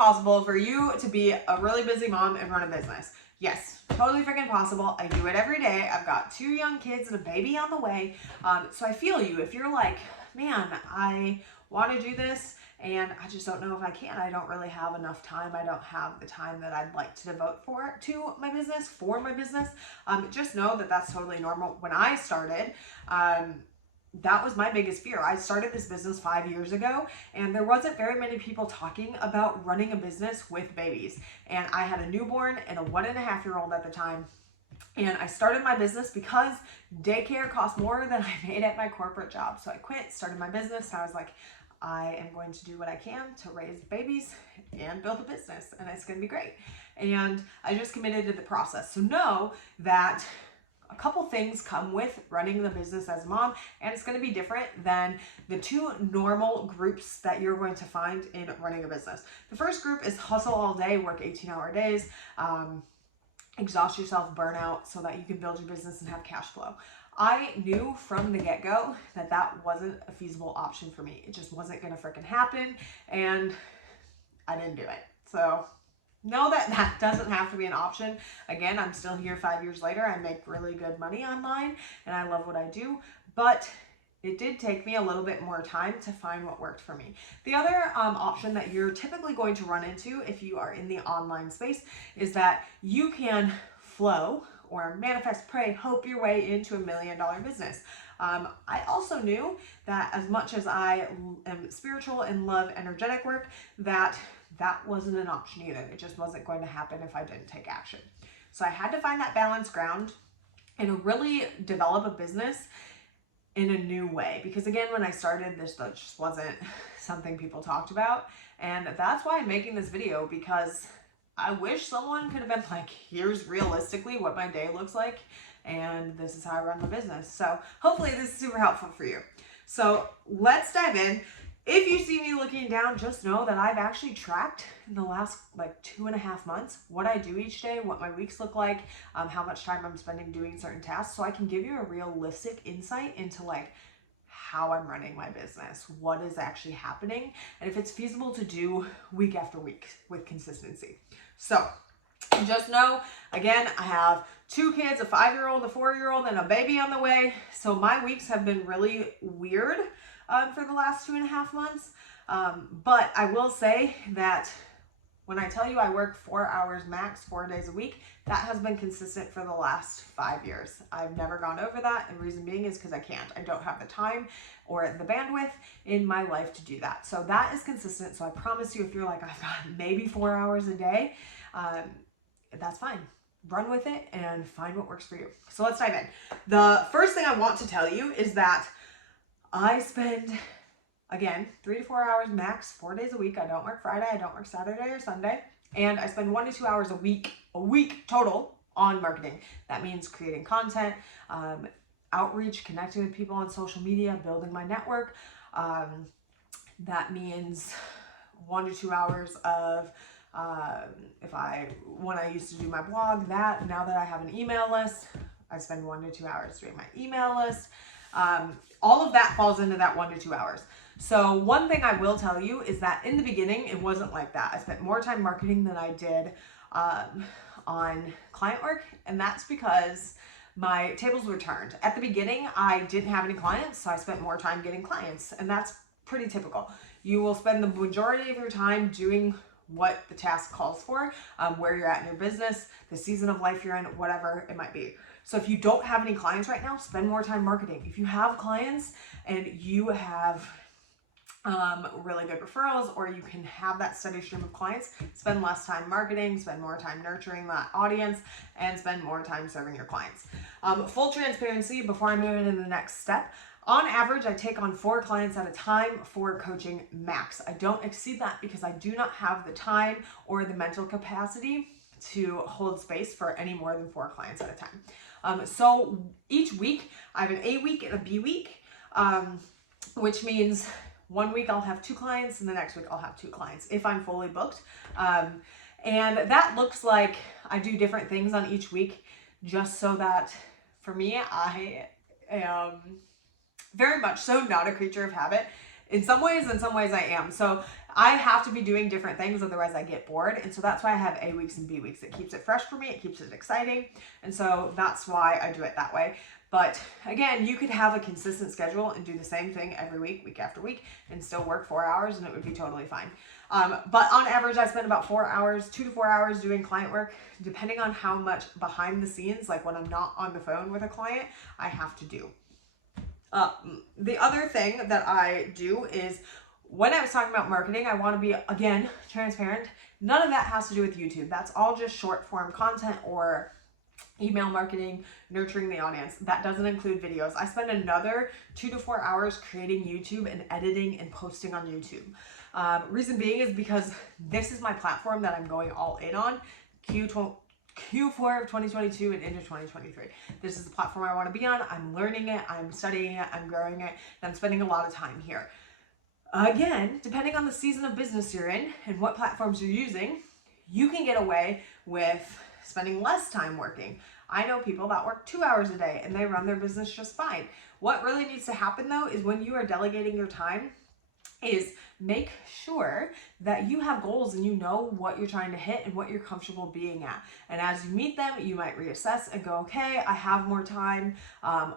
possible for you to be a really busy mom and run a business? Yes, totally freaking possible. I do it every day. I've got 2 young kids and a baby on the way. So I feel you. If you're like, man, I want to do this and I just don't know if I can. I don't really have enough time. I don't have the time that I'd like to devote to my business, for my business. Just know that that's totally normal. When I started, that was my biggest fear. I started this business 5 years ago, and there wasn't very many people talking about running a business with babies. And I had a newborn and a 1.5-year-old at the time. And I started my business because daycare cost more than I made at my corporate job. So I quit, started my business. I was like, I am going to do what I can to raise babies and build a business, and it's going to be great. And I just committed to the process. So know that a couple things come with running the business as a mom, and it's going to be different than the 2 normal groups that you're going to find in running a business. The first group is hustle all day, work 18-hour days, exhaust yourself, burn out so that you can build your business and have cash flow. I knew from the get-go that that wasn't a feasible option for me. It just wasn't going to freaking happen, and I didn't do it. So know that that doesn't have to be an option. Again, I'm still here 5 years later. I make really good money online and I love what I do, but it did take me a little bit more time to find what worked for me. The other option that you're typically going to run into if you are in the online space is that you can flow or manifest, pray, hope your way into $1 million business. I also knew that as much as I am spiritual and love energetic work, that wasn't an option either. It just wasn't going to happen if I didn't take action. So I had to find that balanced ground and really develop a business in a new way. Because again, when I started, this just wasn't something people talked about. And that's why I'm making this video, because I wish someone could have been like, here's realistically what my day looks like, and this is how I run the business. So hopefully this is super helpful for you. So let's dive in. If you see me looking down, just know that I've actually tracked in the last like 2.5 months what I do each day, what my weeks look like, how much time I'm spending doing certain tasks, so I can give you a realistic insight into like how I'm running my business, what is actually happening, and if it's feasible to do week after week with consistency. So just know, again, I have 2 kids, a 5-year-old, a 4-year-old, and a baby on the way. So my weeks have been really weird for the last 2.5 months. But I will say that when I tell you I work 4 hours max, 4 days a week, that has been consistent for the last 5 years. I've never gone over that, and the reason being is because I can't. I don't have the time or the bandwidth in my life to do that. So that is consistent. So I promise you, if you're like, I've got maybe 4 hours a day, that's fine. Run with it and find what works for you. So let's dive in. The first thing I want to tell you is that I spend, again, 3 to 4 hours max, 4 days a week. I don't work Friday, I don't work Saturday or Sunday. And I spend 1 to 2 hours a week total on marketing. That means creating content, outreach, connecting with people on social media, building my network. That means 1 to 2 hours of when I used to do my blog, now that I have an email list, I spend 1 to 2 hours doing my email list. All of that falls into that 1 to 2 hours. So one thing I will tell you is that in the beginning, it wasn't like that. I spent more time marketing than I did on client work. And that's because my tables were turned. At the beginning, I didn't have any clients, so I spent more time getting clients. And that's pretty typical. You will spend the majority of your time doing what the task calls for, where you're at in your business, the season of life you're in, whatever it might be. So if you don't have any clients right now, spend more time marketing. If you have clients and you have really good referrals, or you can have that steady stream of clients, spend less time marketing, spend more time nurturing that audience, and spend more time serving your clients. Full transparency before I move into the next step. On average, I take on 4 clients at a time for coaching max. I don't exceed that because I do not have the time or the mental capacity to hold space for any more than 4 clients at a time. So each week, I have an A week and a B week, which means 1 week I'll have 2 clients and the next week I'll have 2 clients if I'm fully booked. And that looks like I do different things on each week, just so that for me, I am very much so not a creature of habit. In some ways I am. So I have to be doing different things, otherwise I get bored. And so that's why I have A weeks and B weeks. It keeps it fresh for me, it keeps it exciting. And so that's why I do it that way. But again, you could have a consistent schedule and do the same thing every week, week after week, and still work 4 hours, and it would be totally fine. But on average, I spend about 4 hours, 2 to 4 hours doing client work, depending on how much behind the scenes, like when I'm not on the phone with a client, I have to do. The other thing that I do is, when I was talking about marketing, I want to be, again, transparent. None of that has to do with YouTube. That's all just short form content or email marketing, nurturing the audience. That doesn't include videos. I spend another 2 to 4 hours creating YouTube and editing and posting on YouTube. Reason being is because this is my platform that I'm going all in on. Q4 of 2022 and into 2023. This is the platform I want to be on. I'm learning it, I'm studying it, I'm growing it, and I'm spending a lot of time here. Again, depending on the season of business you're in and what platforms you're using, you can get away with spending less time working. I know people that work 2 hours a day and they run their business just fine. What really needs to happen though is, when you are delegating your time, is make sure that you have goals and you know what you're trying to hit and what you're comfortable being at. And as you meet them, you might reassess and go, okay, I have more time.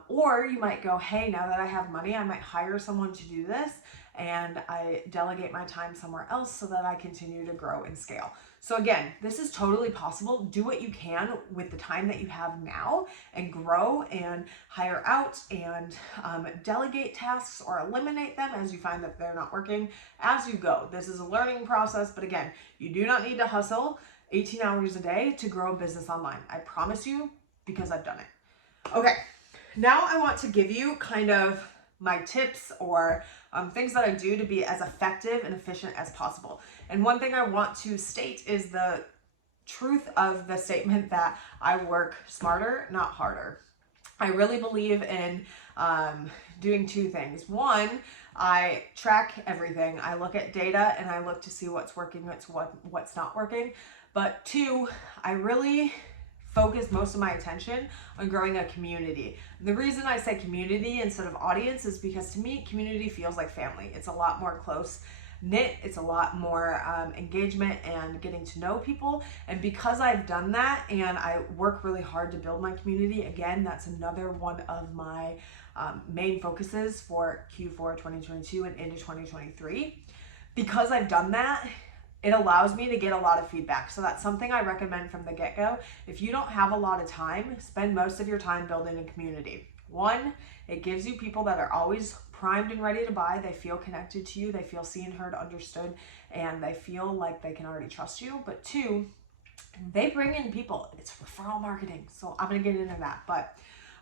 Or you might go, hey, now that I have money, I might hire someone to do this, and I delegate my time somewhere else so that I continue to grow and scale. So again, this is totally possible. Do what you can with the time that you have now and grow and hire out and delegate tasks or eliminate them as you find that they're not working as you go. This is a learning process, but again, you do not need to hustle 18 hours a day to grow a business online. I promise you, because I've done it. Okay, now I want to give you kind of my tips or things that I do to be as effective and efficient as possible. And one thing I want to state is the truth of the statement that I work smarter, not harder. I really believe in doing two things. One, I track everything. I look at data and I look to see what's working, what's not working. But two, I really focus most of my attention on growing a community. The reason I say community instead of audience is because, to me, community feels like family. It's a lot more close knit. It's a lot more engagement and getting to know people. And because I've done that and I work really hard to build my community, again, that's another one of my main focuses for Q4 2022 and into 2023. Because I've done that, it allows me to get a lot of feedback. So that's something I recommend from the get-go. If you don't have a lot of time, spend most of your time building a community. One, it gives you people that are always primed and ready to buy. They feel connected to you. They feel seen, heard, understood, and they feel like they can already trust you. But two, they bring in people. It's referral marketing. So I'm going to get into that. But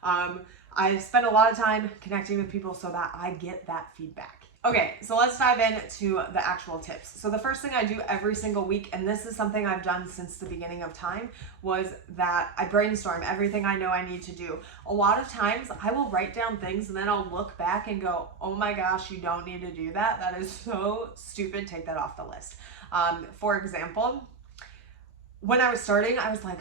I spend a lot of time connecting with people so that I get that feedback. Okay, so let's dive into the actual tips. So the first thing I do every single week, and this is something I've done since the beginning of time, was that I brainstorm everything I know I need to do. A lot of times I will write down things and then I'll look back and go, oh my gosh, you don't need to do that. That is so stupid. Take that off the list. For example, when I was starting, I was like,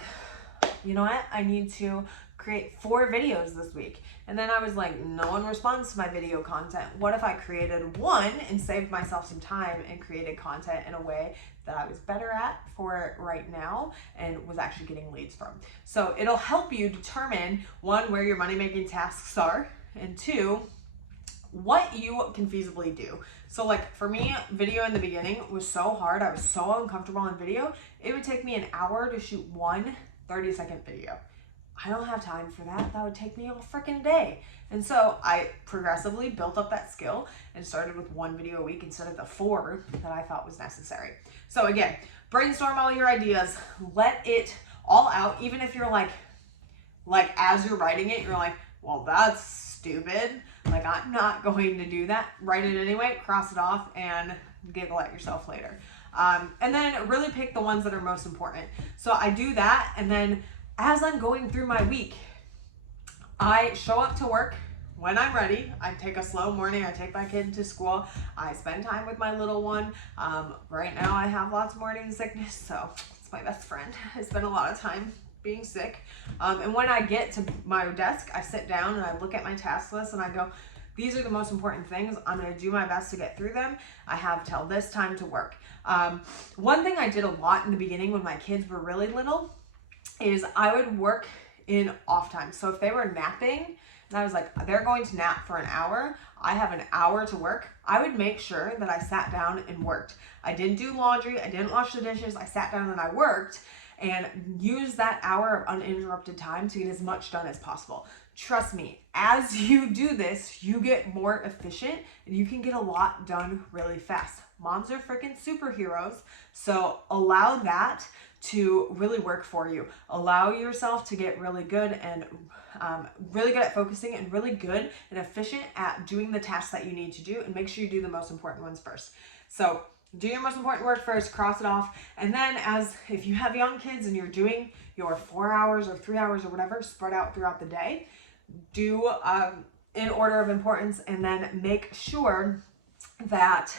you know what? I need to create 4 videos this week. And then I was like, no one responds to my video content. What if I created one and saved myself some time and created content in a way that I was better at for right now and was actually getting leads from? So it'll help you determine, one, where your money-making tasks are, and two, what you can feasibly do. So like for me, video in the beginning was so hard. I was so uncomfortable in video. It would take me an hour to shoot one 30-second video. I don't have time for that. That would take me a freaking day. And so I progressively built up that skill and started with 1 video a week instead of the 4 that I thought was necessary. So again, brainstorm all your ideas, let it all out. Even if you're like as you're writing it, you're like, well, that's stupid. Like, I'm not going to do that. Write it anyway, cross it off, and giggle at yourself later. And then really pick the ones that are most important. So I do that, and then as I'm going through my week, I show up to work when I'm ready. I take a slow morning. I take my kid to school. I spend time with my little one. Right now I have lots of morning sickness, so it's my best friend. I spend a lot of time being sick. And when I get to my desk, I sit down and I look at my task list and I go, These are the most important things. I'm going to do my best to get through them. I have till this time to work. One thing I did a lot in the beginning when my kids were really little is I would work in off time. So if they were napping and I was like, they're going to nap for an hour, I have an hour to work, I would make sure that I sat down and worked. I didn't do laundry, I didn't wash the dishes, I sat down and I worked, and use that hour of uninterrupted time to get as much done as possible. Trust me, as you do this, you get more efficient and you can get a lot done really fast. Moms are freaking superheroes, so allow that to really work for you. Allow yourself to get really good and really good at focusing and really good and efficient at doing the tasks that you need to do, and make sure you do the most important ones first. So do your most important work first, cross it off, and then if you have young kids and you're doing your 4 hours or 3 hours or whatever spread out throughout the day, do in order of importance, and then make sure that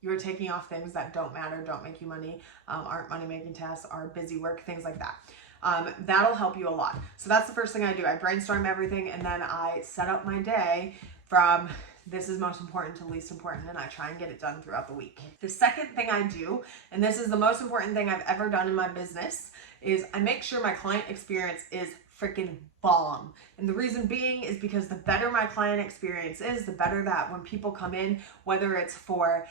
you're taking off things that don't matter, don't make you money, aren't money-making tasks, are busy work, things like that. That'll help you a lot. So that's the first thing I do. I brainstorm everything, and then I set up my day from this is most important to least important, and I try and get it done throughout the week. The second thing I do, and this is the most important thing I've ever done in my business, is I make sure my client experience is freaking bomb. And the reason being is because the better my client experience is, the better that when people come in, whether it's for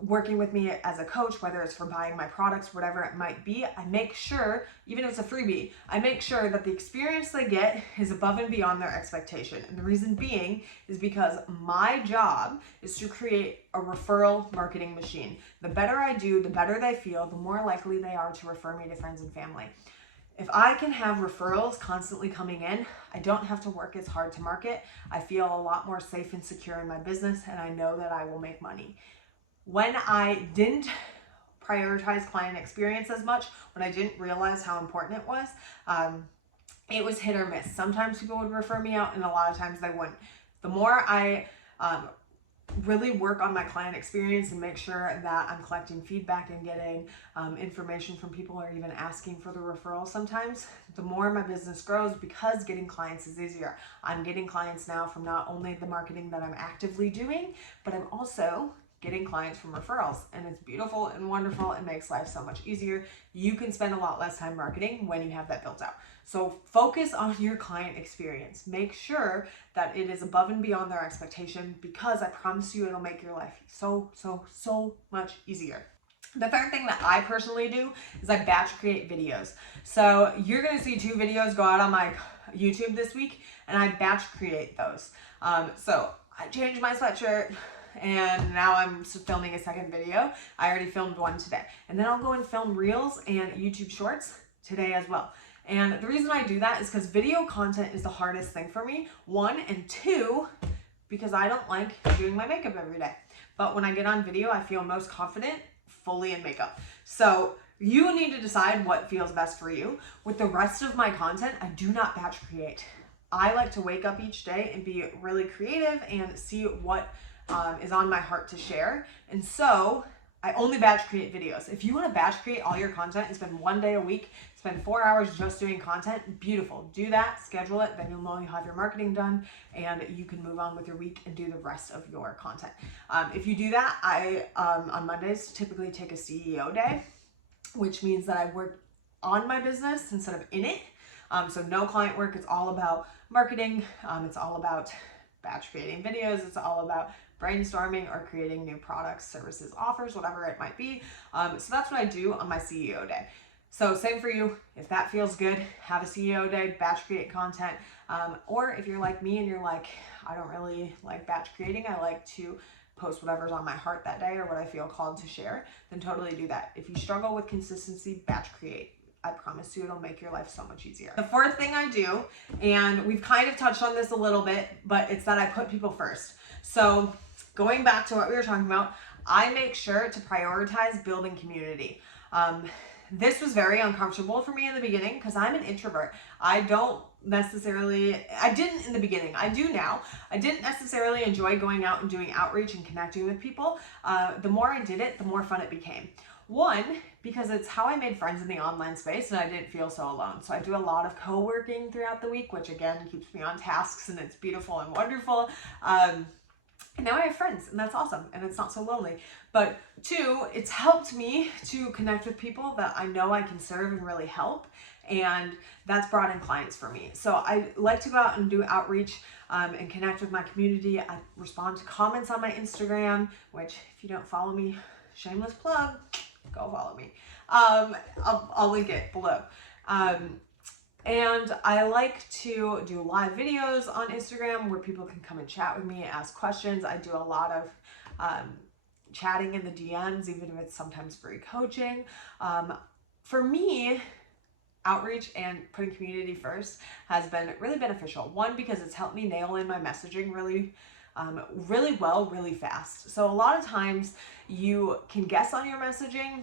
working with me as a coach, whether it's for buying my products, whatever it might be, I make sure, even if it's a freebie, I make sure that the experience they get is above and beyond their expectation. And the reason being is because my job is to create a referral marketing machine. The better I do, the better they feel, the more likely they are to refer me to friends and family. If I can have referrals constantly coming in, I don't have to work as hard to market. I feel a lot more safe and secure in my business, and I know that I will make money. When I didn't prioritize client experience as much, when I didn't realize how important it was hit or miss. Sometimes people would refer me out, and a lot of times they wouldn't. The more I really work on my client experience and make sure that I'm collecting feedback and getting information from people, or even asking for the referral sometimes, the more my business grows, because getting clients is easier. I'm getting clients now from not only the marketing that I'm actively doing, but I'm also getting clients from referrals, and it's beautiful and wonderful. It makes life so much easier. You can spend a lot less time marketing when you have that built out. So focus on your client experience. Make sure that it is above and beyond their expectation, because I promise you it'll make your life so much easier. The third thing that I personally do is I batch create videos. So you're gonna see 2 videos go out on my YouTube this week, and I batch create those. So I changed my sweatshirt, and now I'm filming a second video. I already filmed one today, and then I'll go and film reels and YouTube shorts today as well. And the reason I do that is because video content is the hardest thing for me, 1, and 2, because I don't like doing my makeup every day. But when I get on video, I feel most confident fully in makeup. So you need to decide what feels best for you. With the rest of my content, I do not batch create. I like to wake up each day and be really creative and see what is on my heart to share. And so I only batch create videos. If you want to batch create all your content and spend 1 day a week, spend 4 hours just doing content, beautiful. Do that, schedule it, then you'll know you have your marketing done, and you can move on with your week and do the rest of your content. If you do that, I, on Mondays, typically take a CEO day, which means that I work on my business instead of in it. So no client work, it's all about marketing. It's all about batch creating videos. It's all about brainstorming or creating new products, services, offers, whatever it might be. So that's what I do on my CEO day. So same for you. If that feels good, have a CEO day, batch create content. Or if you're like me and you're like, I don't really like batch creating, I like to post whatever's on my heart that day or what I feel called to share, then totally do that. If you struggle with consistency, batch create. I promise you it'll make your life so much easier. The fourth thing I do, and we've kind of touched on this a little bit, but it's that I put people first. So going back to what we were talking about, I make sure to prioritize building community. This was very uncomfortable for me in the beginning because I'm an introvert. I didn't in the beginning, I do now. I didn't necessarily enjoy going out and doing outreach and connecting with people. The more I did it, the more fun it became. One, because it's how I made friends in the online space and I didn't feel so alone. So I do a lot of co-working throughout the week, which again keeps me on tasks, and it's beautiful and wonderful. And now I have friends, and that's awesome, and it's not so lonely. But two, it's helped me to connect with people that I know I can serve and really help, and that's brought in clients for me. So I like to go out and do outreach and connect with my community. I respond to comments on my Instagram, which if you don't follow me, shameless plug, go follow me. I'll link it below. And I like to do live videos on Instagram where people can come and chat with me, ask questions. I do a lot of chatting in the DMs, even if it's sometimes free coaching. For me, outreach and putting community first has been really beneficial. One, because it's helped me nail in my messaging really well, really fast. So a lot of times you can guess on your messaging,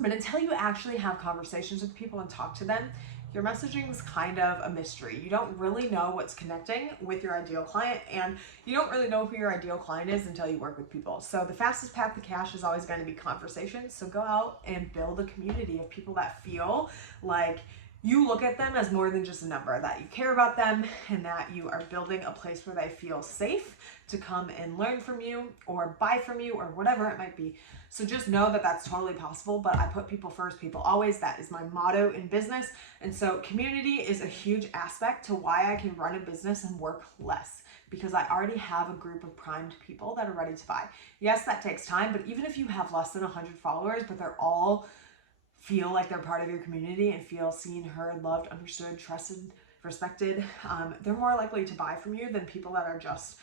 but until you actually have conversations with people and talk to them, your messaging is kind of a mystery. You don't really know what's connecting with your ideal client, and you don't really know who your ideal client is until you work with people. So the fastest path to cash is always going to be conversations. So go out and build a community of people that feel like you look at them as more than just a number, that you care about them, and that you are building a place where they feel safe to come and learn from you or buy from you or whatever it might be. So just know that that's totally possible, but I put people first, people always. That is my motto in business. And so community is a huge aspect to why I can run a business and work less, because I already have a group of primed people that are ready to buy. Yes, that takes time, but even if you have less than 100 followers, but they're all feel like they're part of your community and feel seen, heard, loved, understood, trusted, respected, they're more likely to buy from you than people that are just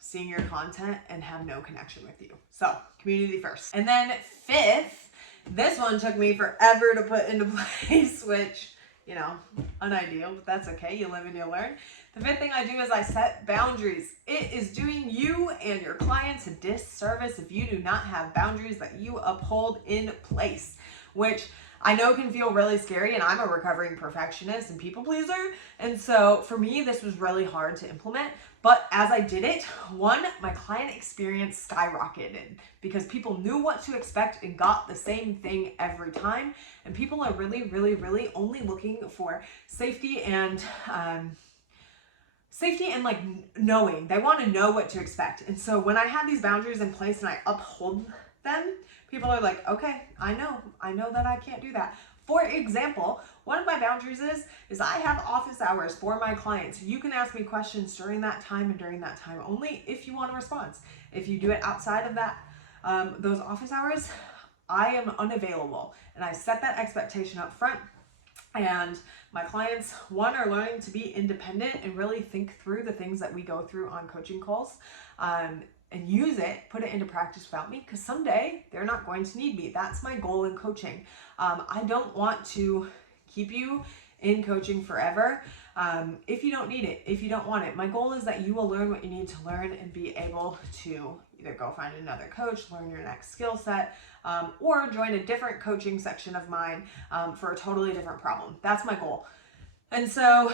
seeing your content and have no connection with you. So community first. And then fifth, this one took me forever to put into place, which, you know, unideal, but that's okay. You live and you learn. The fifth thing I do is I set boundaries. It is doing you and your clients a disservice if you do not have boundaries that you uphold in place, which I know can feel really scary, and I'm a recovering perfectionist and people pleaser. And so for me, this was really hard to implement. But as I did it, one, my client experience skyrocketed because people knew what to expect and got the same thing every time. And people are really, really, really only looking for safety and like knowing. They want to know what to expect. And so when I have these boundaries in place and I uphold them, people are like, okay, I know that I can't do that. For example, one of my boundaries is I have office hours for my clients. You can ask me questions during that time and during that time only if you want a response. If you do it outside of that, those office hours, I am unavailable. And I set that expectation up front. And my clients, one, are learning to be independent and really think through the things that we go through on coaching calls. And use it, put it into practice without me, because someday they're not going to need me. That's my goal in coaching. I don't want to keep you in coaching forever if you don't need it, if you don't want it. My goal is that you will learn what you need to learn and be able to either go find another coach, learn your next skill set, or join a different coaching section of mine for a totally different problem. That's my goal. And so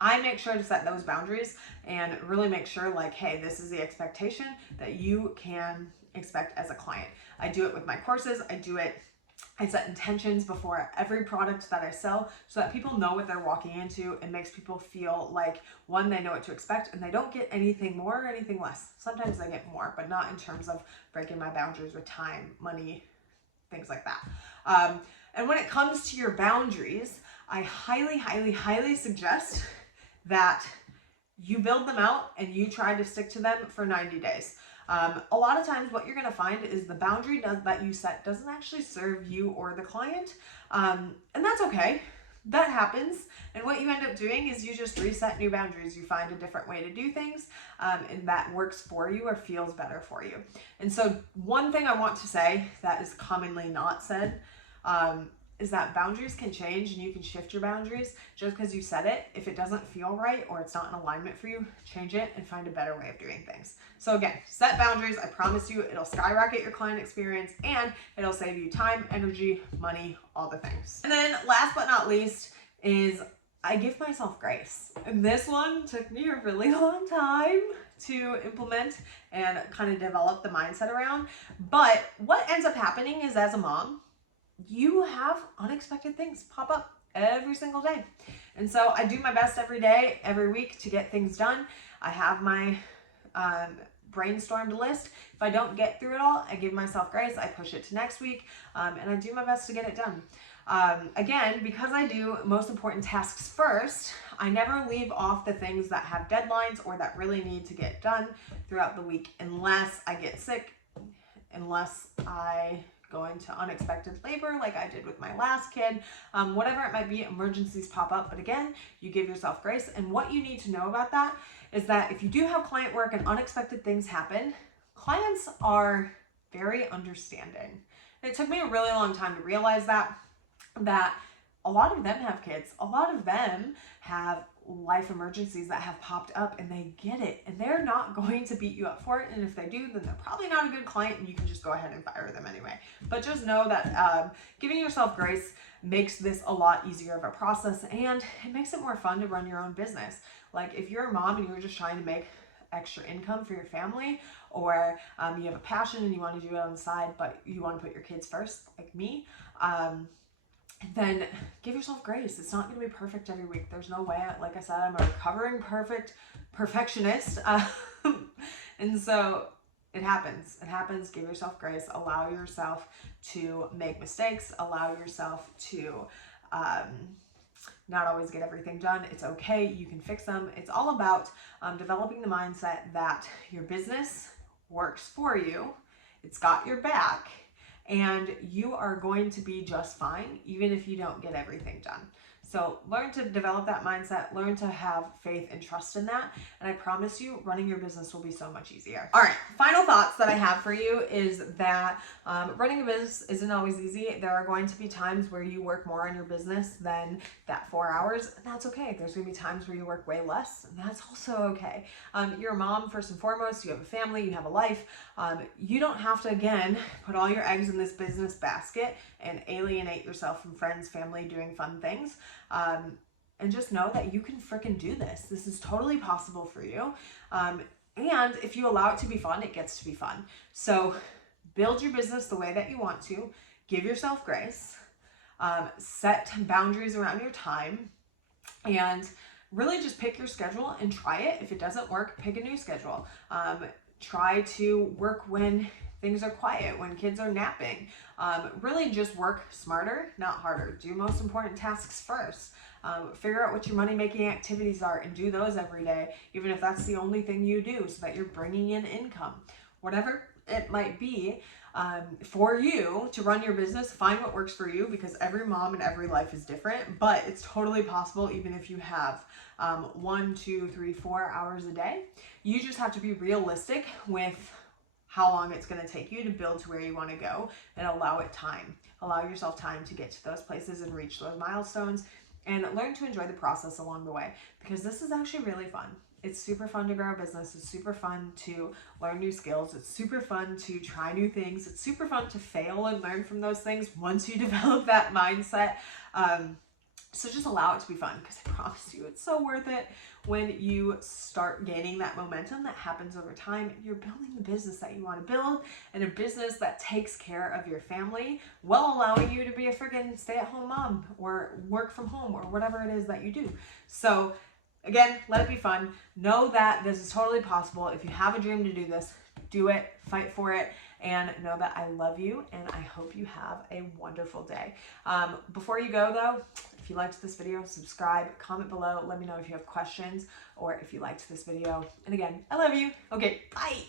I make sure to set those boundaries and really make sure, like, hey, this is the expectation that you can expect as a client. I do it with my courses. I set intentions before every product that I sell so that people know what they're walking into. It makes people feel like, one, they know what to expect and they don't get anything more or anything less. Sometimes they get more, but not in terms of breaking my boundaries with time, money, things like that. And when it comes to your boundaries, I highly, highly, highly suggest that you build them out and you try to stick to them for 90 days. A lot of times what you're going to find is the boundary that you set doesn't actually serve you or the client. And that's okay. That happens. And what you end up doing is you just reset new boundaries. You find a different way to do things and that works for you or feels better for you. And so one thing I want to say that is commonly not said is that boundaries can change and you can shift your boundaries just because you set it. If it doesn't feel right or it's not in alignment for you, change it and find a better way of doing things. So again, set boundaries. I promise you it'll skyrocket your client experience and it'll save you time, energy, money, all the things. And then last but not least is I give myself grace. And this one took me a really long time to implement and kind of develop the mindset around. But what ends up happening is, as a mom, you have unexpected things pop up every single day. And so I do my best every day, every week to get things done. I have my brainstormed list. If I don't get through it all, I give myself grace. I push it to next week, and I do my best to get it done. Again, because I do most important tasks first, I never leave off the things that have deadlines or that really need to get done throughout the week, unless I get sick, unless I go into unexpected labor like I did with my last kid, whatever it might be, emergencies pop up. But again, you give yourself grace. And what you need to know about that is that if you do have client work and unexpected things happen, clients are very understanding. And it took me a really long time to realize that a lot of them have kids. A lot of them have life emergencies that have popped up, and they get it, and they're not going to beat you up for it. And if they do, then they're probably not a good client, and you can just go ahead and fire them anyway. But just know that giving yourself grace makes this a lot easier of a process, and it makes it more fun to run your own business. Like if you're a mom and you're just trying to make extra income for your family, or you have a passion and you want to do it on the side, but you want to put your kids first, like me, then give yourself grace. It's not going to be perfect every week. There's no way. Like I said, I'm a recovering perfectionist. And so it happens. It happens. Give yourself grace. Allow yourself to make mistakes. Allow yourself to not always get everything done. It's okay. You can fix them. It's all about developing the mindset that your business works for you. It's got your back. And you are going to be just fine, even if you don't get everything done. So learn to develop that mindset, learn to have faith and trust in that. And I promise you, running your business will be so much easier. All right, final thoughts that I have for you is that running a business isn't always easy. There are going to be times where you work more on your business than that 4 hours, and that's okay. There's gonna be times where you work way less, and that's also okay. You're a mom first and foremost, you have a family, you have a life. You don't have to, again, put all your eggs in this business basket and alienate yourself from friends, family, doing fun things. And just know that you can freaking do this. This is totally possible for you. And if you allow it to be fun, it gets to be fun. So build your business the way that you want to. Give yourself grace. Set boundaries around your time. And really just pick your schedule and try it. If it doesn't work, pick a new schedule. Try to work when things are quiet, when kids are napping. Really just work smarter, not harder. Do most important tasks first. Figure out what your money-making activities are and do those every day, even if that's the only thing you do, so that you're bringing in income. Whatever it might be for you to run your business, find what works for you, because every mom and every life is different, but it's totally possible even if you have 1, 2, 3, 4 hours a day. You just have to be realistic with how long it's going to take you to build to where you want to go, and allow it time. Allow yourself time to get to those places and reach those milestones, and learn to enjoy the process along the way, because this is actually really fun. It's super fun to grow a business. It's super fun to learn new skills. It's super fun to try new things. It's super fun to fail and learn from those things once you develop that mindset. So just allow it to be fun, because I promise you it's so worth it when you start gaining that momentum that happens over time. You're building the business that you want to build, and a business that takes care of your family while allowing you to be a freaking stay-at-home mom or work from home or whatever it is that you do. So again, let it be fun. Know that this is totally possible. If you have a dream to do this, do it, fight for it, and know that I love you, and I hope you have a wonderful day. Before you go though, if you liked this video, subscribe, comment below, let me know if you have questions or if you liked this video. And again, I love you. Okay, bye.